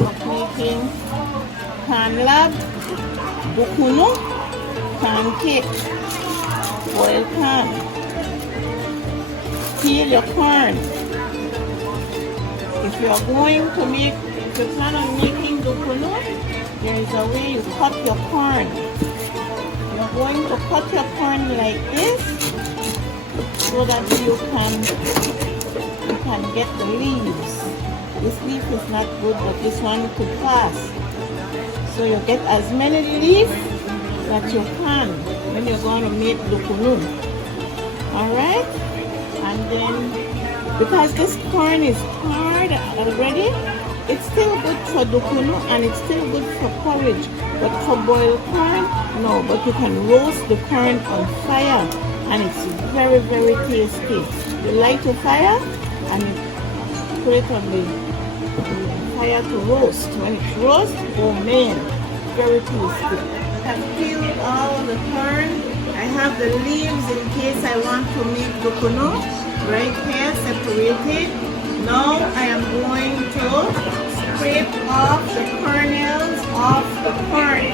of making lab, dukunu, pancake, boiled corn. Peel your corn. If you plan on making dukunu, there is a way you cut your corn. You're going to cut your corn like this so that you can get the leaves. This leaf is not good, but this one could pass. So you get as many leaves that you can when you're going to make dukunu. Alright? And then, because this corn is hard already, it's still good for dukunu and it's still good for porridge. But for boiled corn, no. But you can roast the corn on fire and it's very, very tasty. You light your fire and you put it on the fire to roast. When it roasts, oh man, very tasty. I've peeled all the corn. I have the leaves in case I want to make dukunu. Right here, separated. Now I am going to scrape off the kernels off the corn.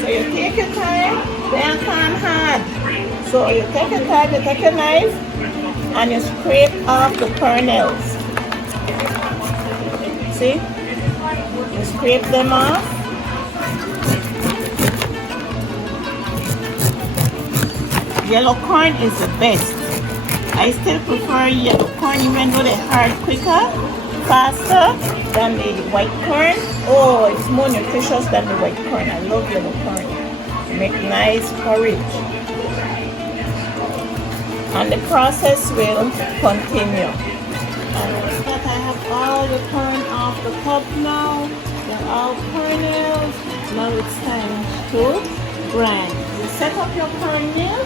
So you take your time, they are corn hard. So you take your time, you take a knife, and you scrape off the kernels. See? You scrape them off. Yellow corn is the best. I still prefer yellow corn even though they hard quicker, faster than the white corn. Oh, it's more nutritious than the white corn. I love yellow corn. Make nice porridge. And the process will continue. And that I have all the corn off the cob now. They're all kernels. Now it's time to grind. You set up your corn mill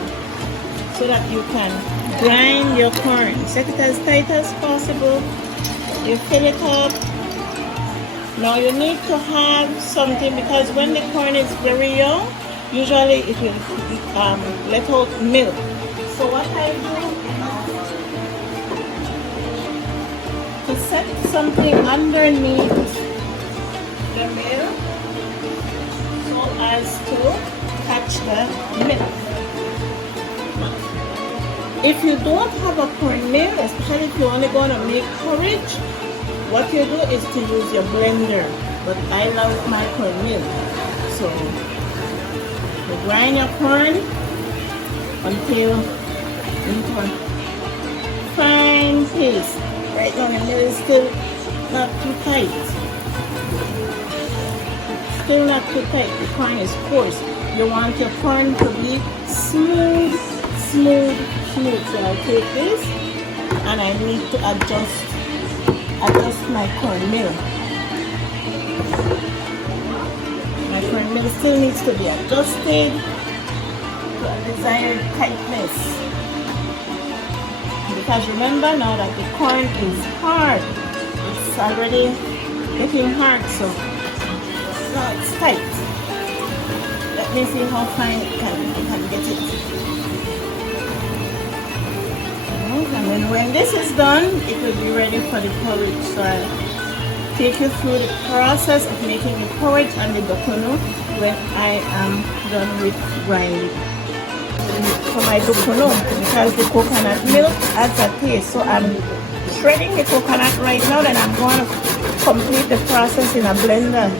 so that you can grind your corn. Set it as tight as possible. You fill it up. Now you need to have something because when the corn is very young, usually it will let out milk. So what I do to set something underneath the milk so as to catch the milk. If you don't have a corn mill, especially if you're only going to make porridge, what you do is to use your blender. But I love my corn mill. So you grind your corn until into a fine paste. Right now the mill is still not too tight. Still not too tight. The corn is coarse. You want your corn to be smooth. So I'll take this and I need to adjust my corn mill. My corn mill still needs to be adjusted to a desired tightness. Because remember now that the corn is hard. It's already getting hard, so now it's tight. Let me see how fine I can get it. And then when this is done, it will be ready for the porridge. So I'll take you through the process of making the porridge and the dukunu when I am done with grinding. For my dukunu, because the coconut milk adds a taste. So I'm shredding the coconut right now, then I'm going to complete the process in a blender.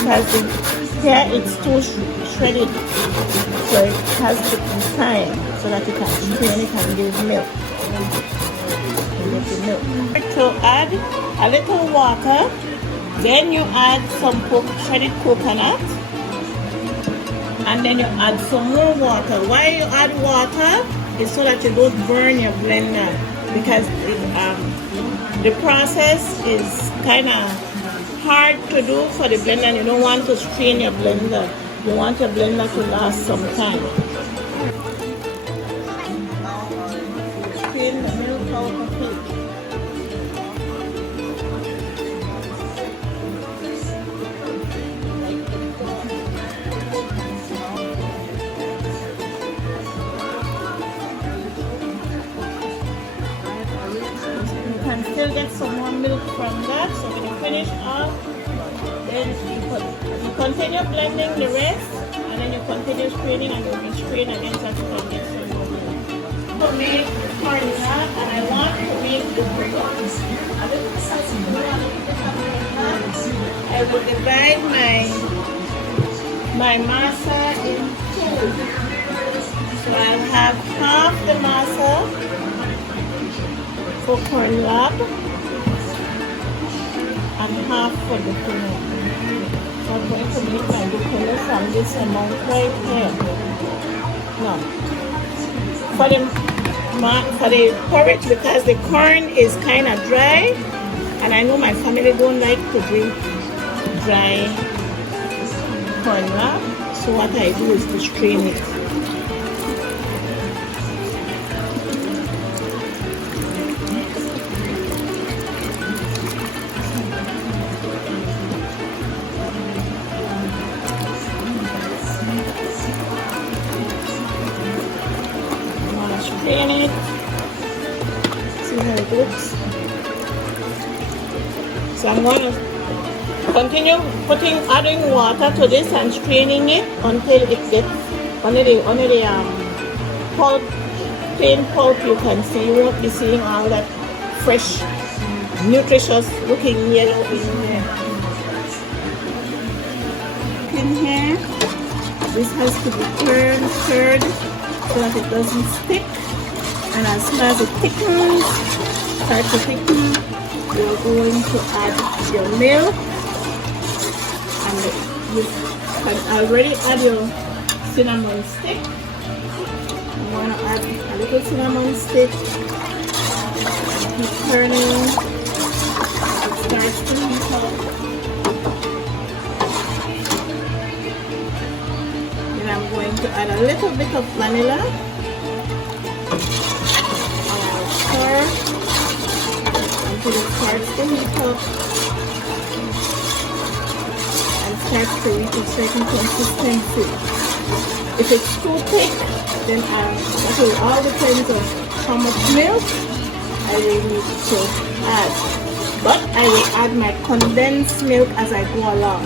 Because here it's too shredded. So it has to be time so that you can strain it and give milk. To add a little water, then you add some shredded coconut, and then you add some more water. Why you add water is so that you don't burn your blender, because the process is kind of hard to do for the blender and you don't want to strain your blender. You want your blender to last some time. Strain the milk out of it. You can still get some more milk from that. So when you finish off, then you continue blending the rest, and then you continue straining and you re-strain again so you can get some more milk. To make corn nut, and I want to make the brioche. I will divide my masa in two. So I'll have half the masa for corn lab and half for the dukunu. So I'm going to make my dukunu from this amount right here. No. For the porridge, because the corn is kind of dry, and I know my family don't like to drink dry corn lab. So what I do is to strain it. Strain it. See how it looks. So I'm going to continue adding water to this and straining it until it gets under the pulp, plain pulp. You can see, you won't be seeing all that fresh, nutritious looking yellow in here. In here, this has to be stirred so that it doesn't stick. And as soon as it thickens, start to thicken, you're going to add your milk, and you can already add your cinnamon stick. You want to add a little cinnamon stick, keep turning, it starts to heat up. Then I'm going to add a little bit of vanilla. Until it starts to heat up and starts to reach a certain consistency. If it's too thick, then that will all depend on how much milk I will need to add. But I will add my condensed milk as I go along.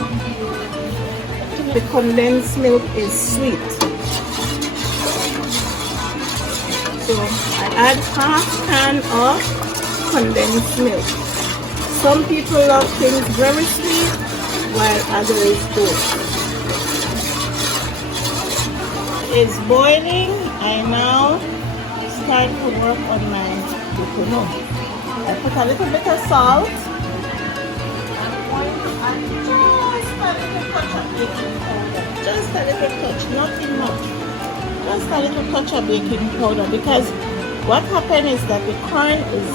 The condensed milk is sweet. So I add half can of condensed milk. Some people love things very sweet, while others don't. It's boiling. I now start to work on my dukunu. I put a little bit of salt. I'm going to add just a little touch of baking powder. Just a little touch, nothing much. Just a little touch of baking powder, because what happened is that the corn is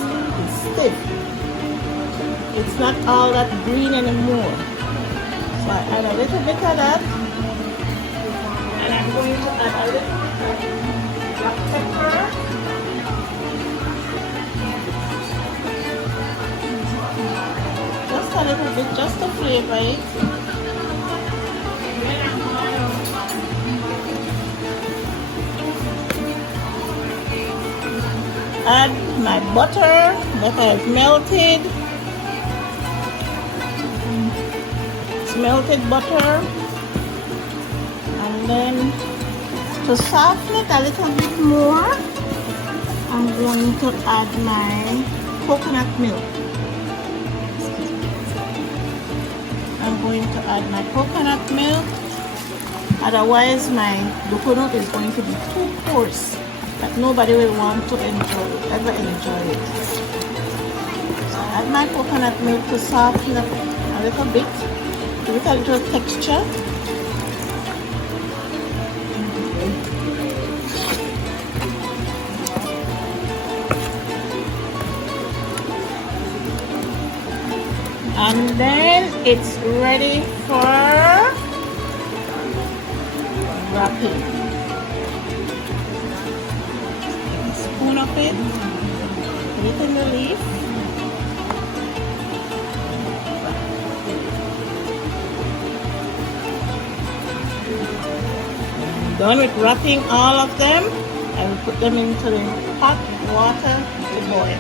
stiff. It's not all that green anymore. So I add a little bit of that, and I'm going to add a little bit of black pepper. Just a little bit, just to flavor it. Add my butter that I've melted. It's melted butter. And then to soften it a little bit more, I'm going to add my coconut milk. I'm going to add my coconut milk. Otherwise, my dukunu is going to be too coarse, that nobody will want to ever enjoy it. So I add my coconut milk to soften up a little bit, give it a little texture. And then it's ready for wrapping. Spoon of it, put it in the leaf. Done with wrapping all of them, I will put them into the hot water to boil.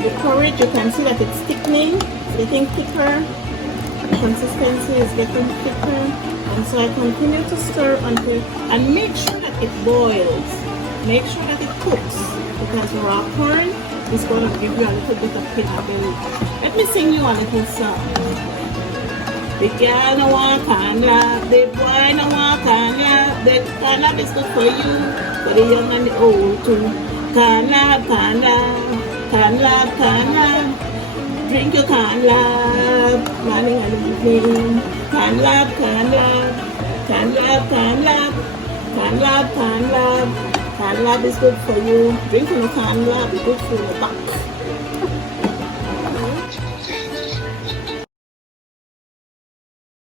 The porridge, you can see that it's thickening, getting thicker. The consistency is getting thicker. And so I continue to stir until, and make sure that it boils. Make sure that it cooks, because raw corn is going to give you a little bit of pinabelly. Let me sing you a little song. The girl no want cannabis, the boy no want cannabis. The cannabis is good for you, for the young and the old too. Cannabis, cannabis, cannabis, cannabis. Drink your cannabis, morning and evening. Cannabis, cannabis, cannabis, cannabis, cannabis, cannabis. Cannabis is good for you. Drinking a cannabis is good for your back.